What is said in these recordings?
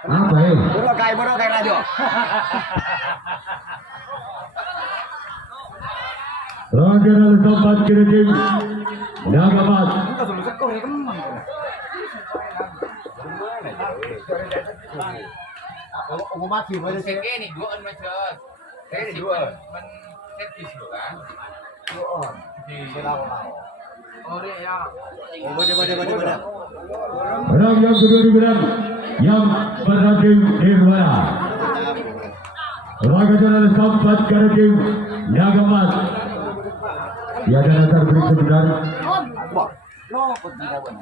Apa ya? Boro kai rajo. Raja tempat kiri Nagamat. Aku mati boleh Saya ini dua on macet. Saya ini dua. Men servis lo kan. Oh dia ya. Bodoh. Orang yang kedua dibilang yang berhasil Nirwana. Raja tempat kiri Nagamat. Dia ada dasar beri sebentar. Wah, no, tidak benar.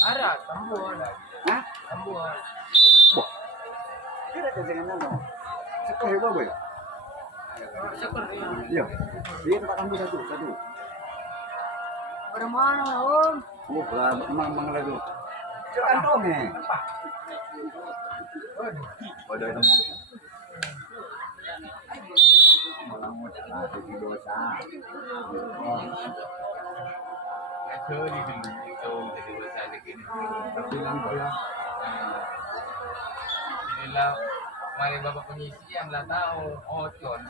Ada tambun. Hah? Tambun. Kira ke jangan nano. Sekolah apa boy? Syukur ya. Iya. Dia tempat ambil satu. Bagaimana om? Oh, lah mang lagi. Kantong nih. Bodoh itu. Malah mau jadi dosa. Itu di itu jadi bahasa begini. Bilang dia. Inilah mari bapak pengisi yang lah tahu ocon.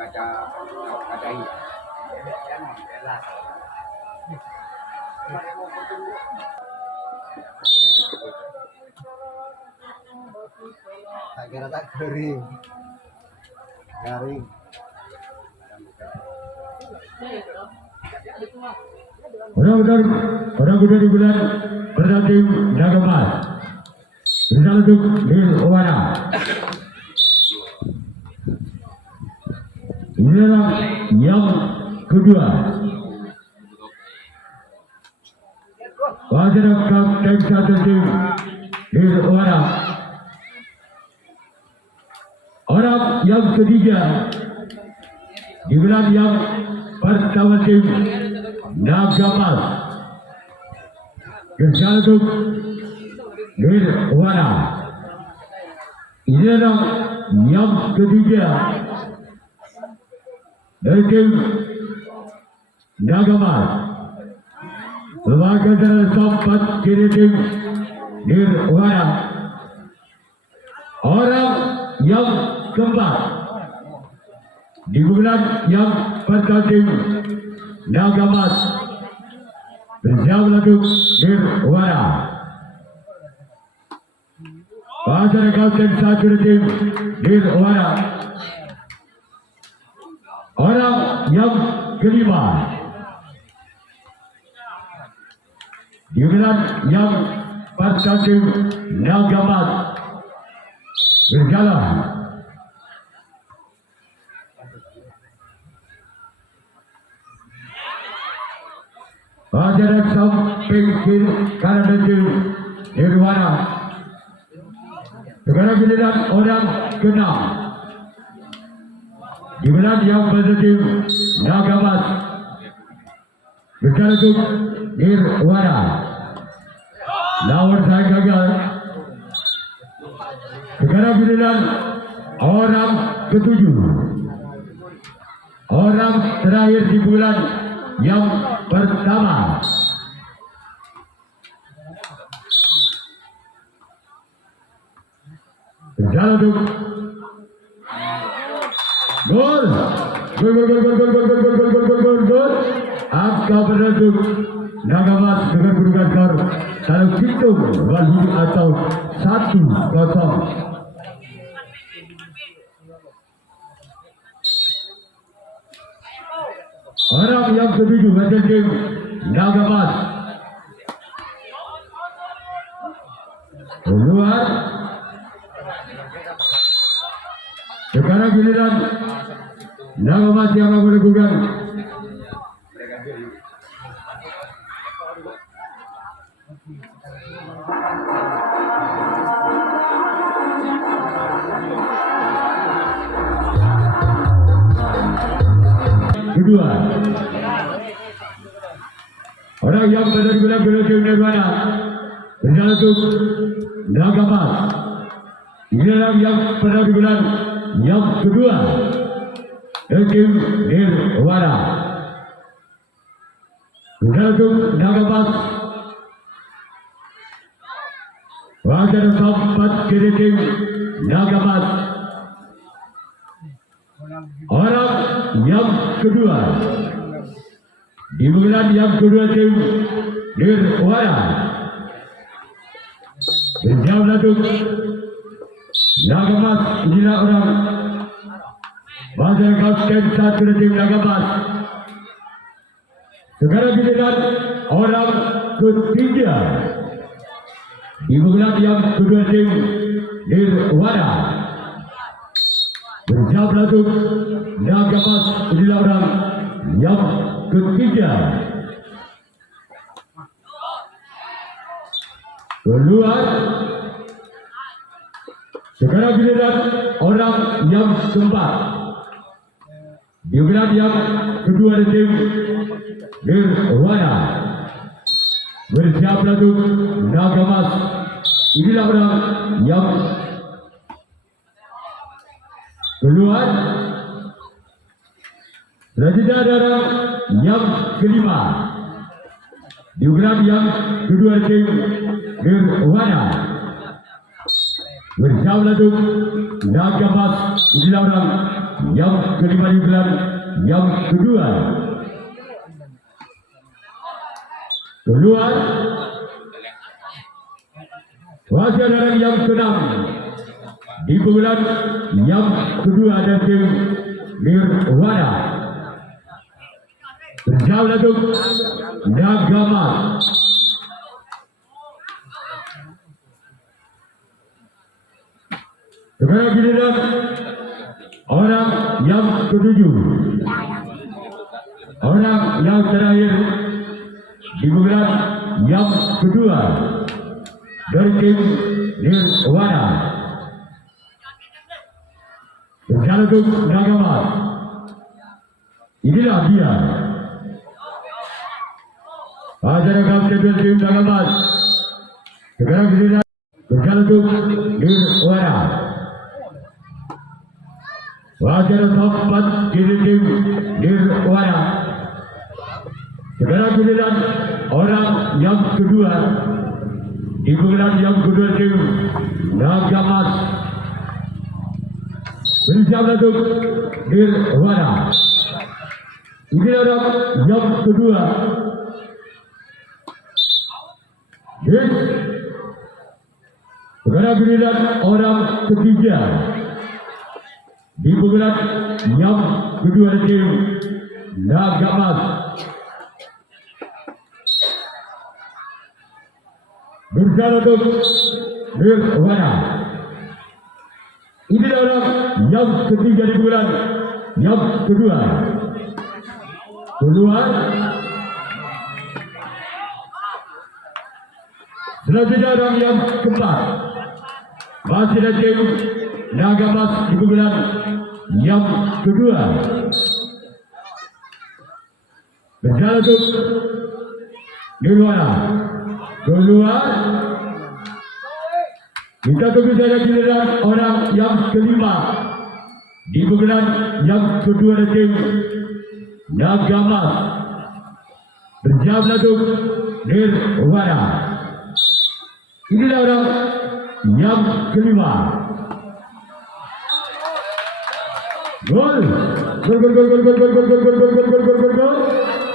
Kaca ini. Tak kira tak garing. Orang kedua dibilang berhasil Nagamat. Bersama untuk Nirwana. Inilah yang kedua. Wajib kapten satu tim Nirwana. Orang yang ketiga dibilang yang pertama tim Nagamat. Bersama untuk Nirwana. Inilah yang ketiga dari tim Nagamat. Lembaga tempat kiri tim Nirwana. Orang yang keempat di bulan yang pertama tim Nagamat bersama untuk Nirwana. Pasar kapten satu tim Nirwana. Orang yang kelima di bulan yang pertama tim Nagamat berjalan. Jarak samping kiri kanan tim Nirwana. Sekarang giliran orang ke-6. Giliran yang bertuju Nagamas. Bicara untuk Nirwana. Lawan saya gagal. Sekarang giliran orang ke-7. Orang terakhir di bulan yang pertama. Jalan untuk gol. Gol. Angka penentu Nagamas dengan kedudukan skor kalau hitung wajib atau 1-0. Orang yang ke-7 macam tim Nagamas. Keluar. Sekarang giliran Nagamas yang akan melakukan kedua. Orang yang benar-benar berhubung Nirwana berjalan untuk Nagamas. Inilah yang pada bulan yang kedua. Tim Nirwana berjalan untuk Nagamas. Wajar keempat kiri tim Nagamas. Orang yang kedua di bulan yang kedua tim Nirwana berjalan untuk Nagamas. Inilah orang wajar kapten satu tim Nagamas. Sekarang giliran orang ketiga di bulan yang kedua tim Nirwana berjawab untuk Nagamas. Inilah orang yang ketiga. Keluar. Sekarang giliran orang yang keempat di bulan yang kedua tim Nirwana bersiap untuk Nagamas. Inilah orang yang keluar. Selanjutnya ada orang yang kelima di bulan yang kedua tim Nirwana bersiap untuk Nagamas. Inilah orang yang kelima di bulan yang kedua. Keluar. Masih ada orang yang ke-6 di bulan yang kedua dan tim Nirwana berjauh untuk Nagamas. Sekarang giliran orang yang ke-7. Orang yang terakhir di bulan yang kedua dari tim Nirwana berjalan untuk Nagamas. Inilah dia acara kapten tim Nagamas. Sekarang giliran berjalan untuk Nirwana. Wajar tempat kiri tim Nirwana. Sekarang giliran orang yang kedua di bulan yang kedua tim Nagamas bersiap untuk Nirwana. Ini orang yang kedua. Yes. Sekarang giliran orang ketiga di bulan yang kedua tim Nagamas berjalan untuk Nirwana. Ini orang yang ketiga di bulan yang kedua. Keluar. Selanjutnya orang yang keempat Masih ada tim Naga Mas di pukulan yang kedua. Berjalan untuk Nirwana keluar. Kita tunggu saja giliran orang yang kelima di pukulan yang kedua dari tim Naga Mas. Berjalan untuk Nirwana. Inilah orang yang kelima. Gol.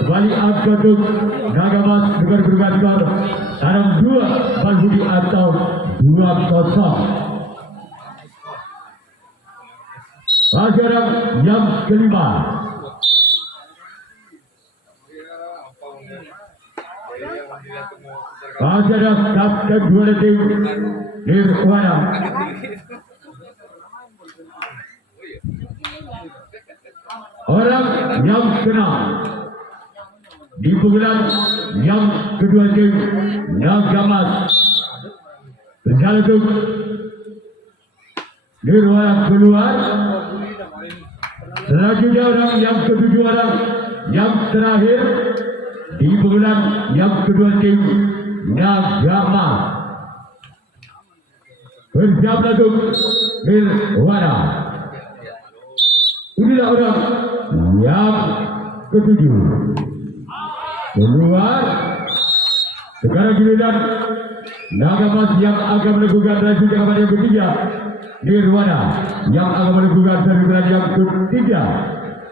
Kembali angka untuk Naga Mas dengan perubahan skor dalam 2 Balbudi atau 2-0. Masih orang yang kelima. Masih ada kapten 2 tim Nirwana. Orang yang kena di pukulan yang kedua tim Naga Mas. Berjalan untuk Nirwana keluar. Selanjutnya orang yang ketujuh, orang yang terakhir di pukulan yang kedua tim Naga Mas. Berjalan untuk Nirwana. Inilah orang yang ketujuh. Keluar. Sekarang giliran Naga Mas yang akan melakukan racun kepada yang ketiga. Nirwana yang akan melakukan serburan yang ketiga.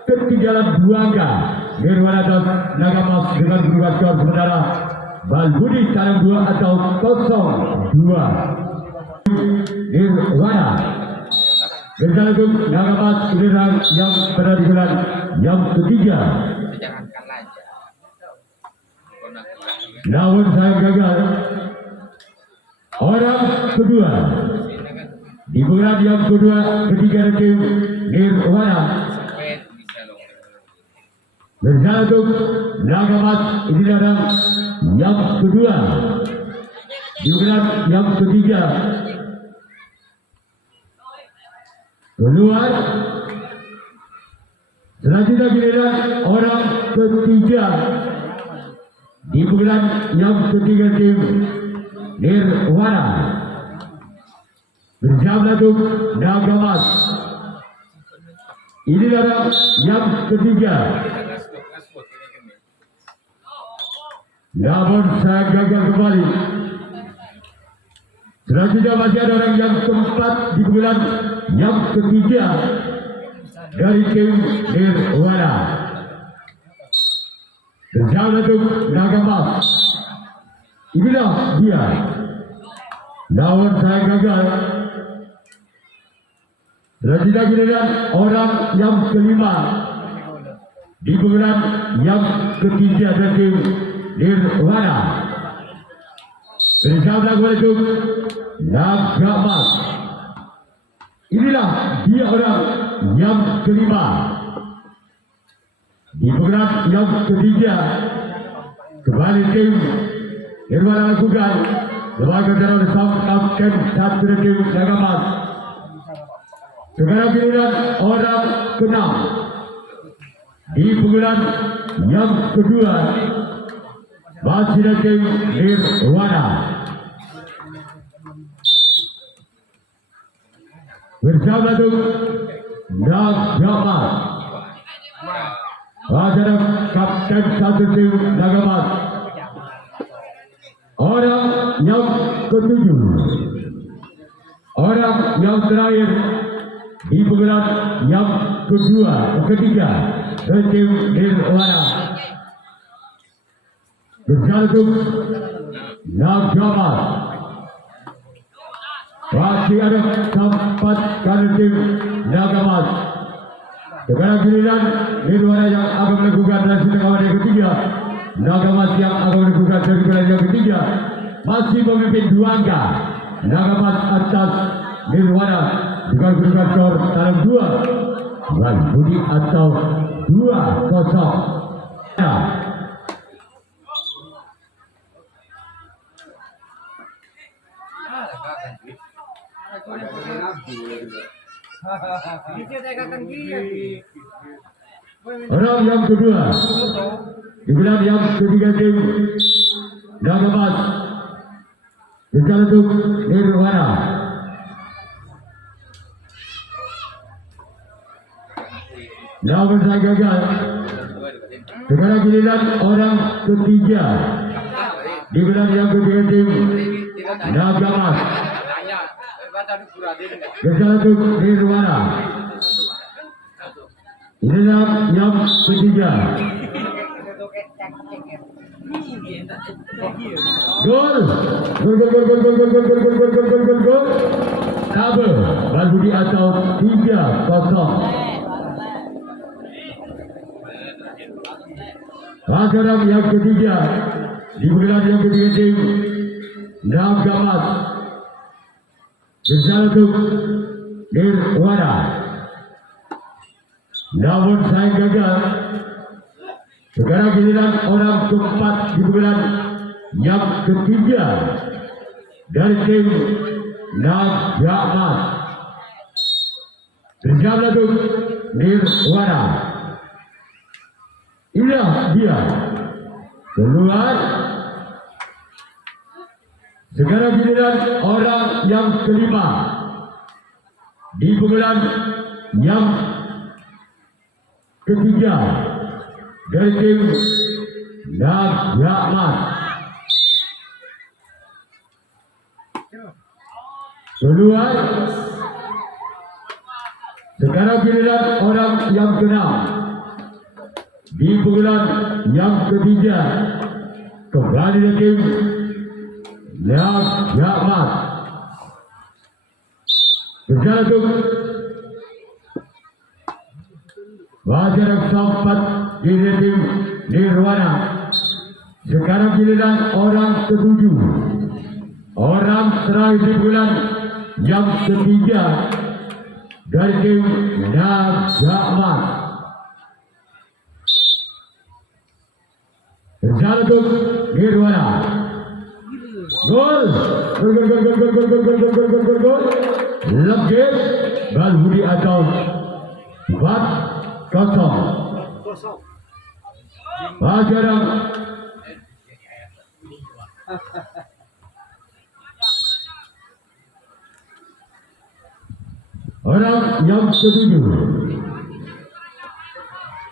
Ketinggalan 2 angka. Nirwana dan Naga Mas dengan perubahan skor sementara Balbudi dalam 2 atau 0-2. Nirwana berjalan untuk Naga Mas giliran yang pada di bulan yang ketiga. Namun saya gagal. Orang kedua di bulan yang kedua ketiga tim Nirwana. Berjalan untuk Naga Mas ini adalah yang kedua di bulan yang ketiga. Keluar. Selanjutnya giliran orang ketiga di bulan yang ketiga tim Nirwana. Berjalan untuk Naga Mas. Ini adalah yang ketiga. Namun saya gagal kembali. Selanjutnya masih ada orang yang keempat di bulan yang ketiga dari tim Nirwana. Berjalan untuk Naga Mas. Inilah dia. Namun saya gagal. Selanjutnya giliran orang yang kelima di bulan yang ketiga dari tim Nirwana. Berjalan untuk Naga Mas. Inilah dia orang yang kelima di bulan yang ketiga. Kembali tim Nirwana lakukan sebagai oleh sang kapten satu tim Naga Mas. Sekarang giliran orang ke-6 di bulan yang kedua. Masih ada tim Nirwana. Bersama untuk Naga Mas. Ada kapten satu tim Naga Mas. Orang yang ketujuh. Orang yang terakhir di bulan yang ketiga dari tim Nirwana. Berjalan untuk Naga Mas. Masih ada tempat kali tim Naga Mas. Sekarang giliran Nirwana yang akan melakukan racun kawan yang ketiga. Naga Mas yang akan melakukan serburan yang ketiga. Masih memimpin 2 angka. Naga Mas atas Nirwana dengan perubahan skor dalam 2 Balbudi atau 2-0. Orang yang kedua digelar yang ketiga tim Naga Emas Berjalan Nirwana. Namun saya gagal. Sekarang giliran orang ketiga digelar yang ketiga tim Naga Emas Berjalan Nirwana. Inilah yang ketiga. Gol. Sabar. Baru di atau 3-0. Sekarang yang ketiga digelar yang ketiga tim Naga Emas Berjalan Nirwana. Namun saya gagal. Sekarang giliran orang keempat digelar yang ketiga dari tim Naga Emas Berjalan Nirwana. Inilah dia keluar. Sekarang giliran orang yang kelima di bulan yang ketiga dari tim Naga Emas. Keluar. Sekarang giliran orang yang keenam di bulan yang ketiga kembali dari tim Naga Emas. Berjalan wajar sempat di tim Nirwana. Sekarang giliran orang ketujuh, orang terakhir di bulan yang ketiga dari tim Naga Emas. Berjalan Nirwana. Gol. Lebih Balbudi atau 4-0. Sekarang orang yang ketujuh,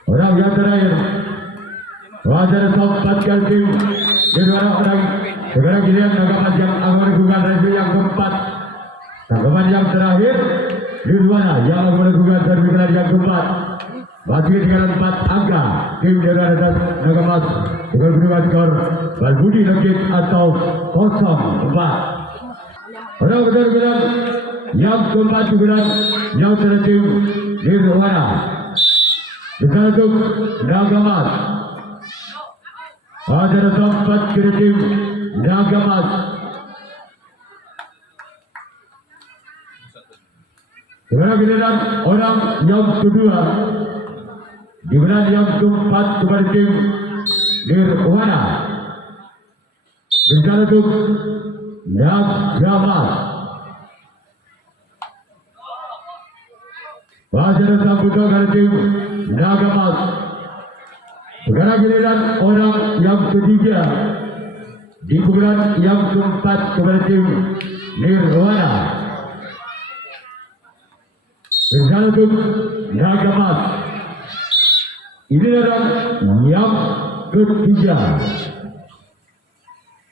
orang yang terakhir, wajar tempatkan tim orang sekarang giliran Naga Emas yang akan melakukan review yang keempat. Tanggapan yang terakhir Nirwana yang akan melakukan review yang keempat. Masih dengan 4 angka tim Nirwana dan Naga Emas dengan beriman skor Balbudi Legit atau 0-4. Orang benar-benar yang keempat digelar yang terakhir tim Nirwana untuk Naga Emas. Ada tempat tim Naga Emas. Sekarang giliran orang yang kedua digelar yang keempat kepada tim Nirwana. Berjalan untuk Naga Emas. Wajar sambutan kepada tim Naga Emas. Sekarang giliran orang yang ketiga di bulan yang keempat kepada tim Nirwana. Berjalan untuk Naga Emas. Ini adalah yang ketiga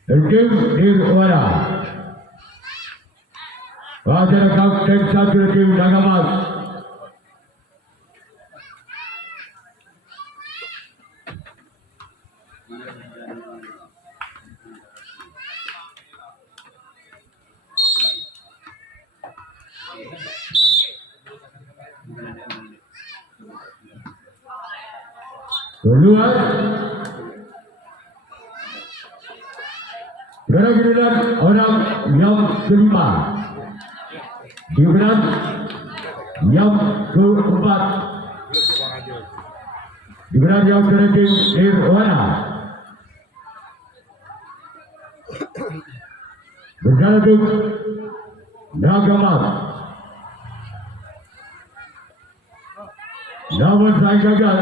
dari tim Nirwana. Wajar kapten satu tim Naga Emas. Keluar. Sekarang giliran orang yang kelima di bulan yang keempat di bulan yang terakhir Nirwana. Berjalan untuk Nagamas. Namun saya gagal.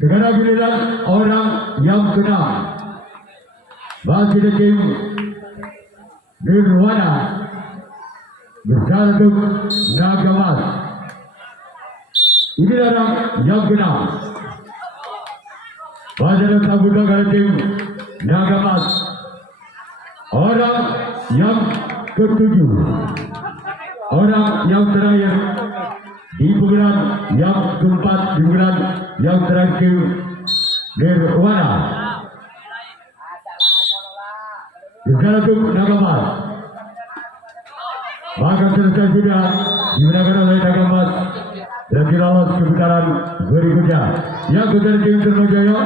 Segera giliran orang yang kena. Bagi tim Nirwana bersatu Nagamas. Ini orang yang kena. Pada sambutan dari tim Nagamas. Orang yang ketujuh. Orang yang terakhir di bulan yang keempat, di bulan yang terakhir Nirwana. Sekarang itu Nagamas. Maka selesai sudah dimenangkan oleh Nagamas dan lolos ke putaran berikutnya. Yang kedua tim Termajaya.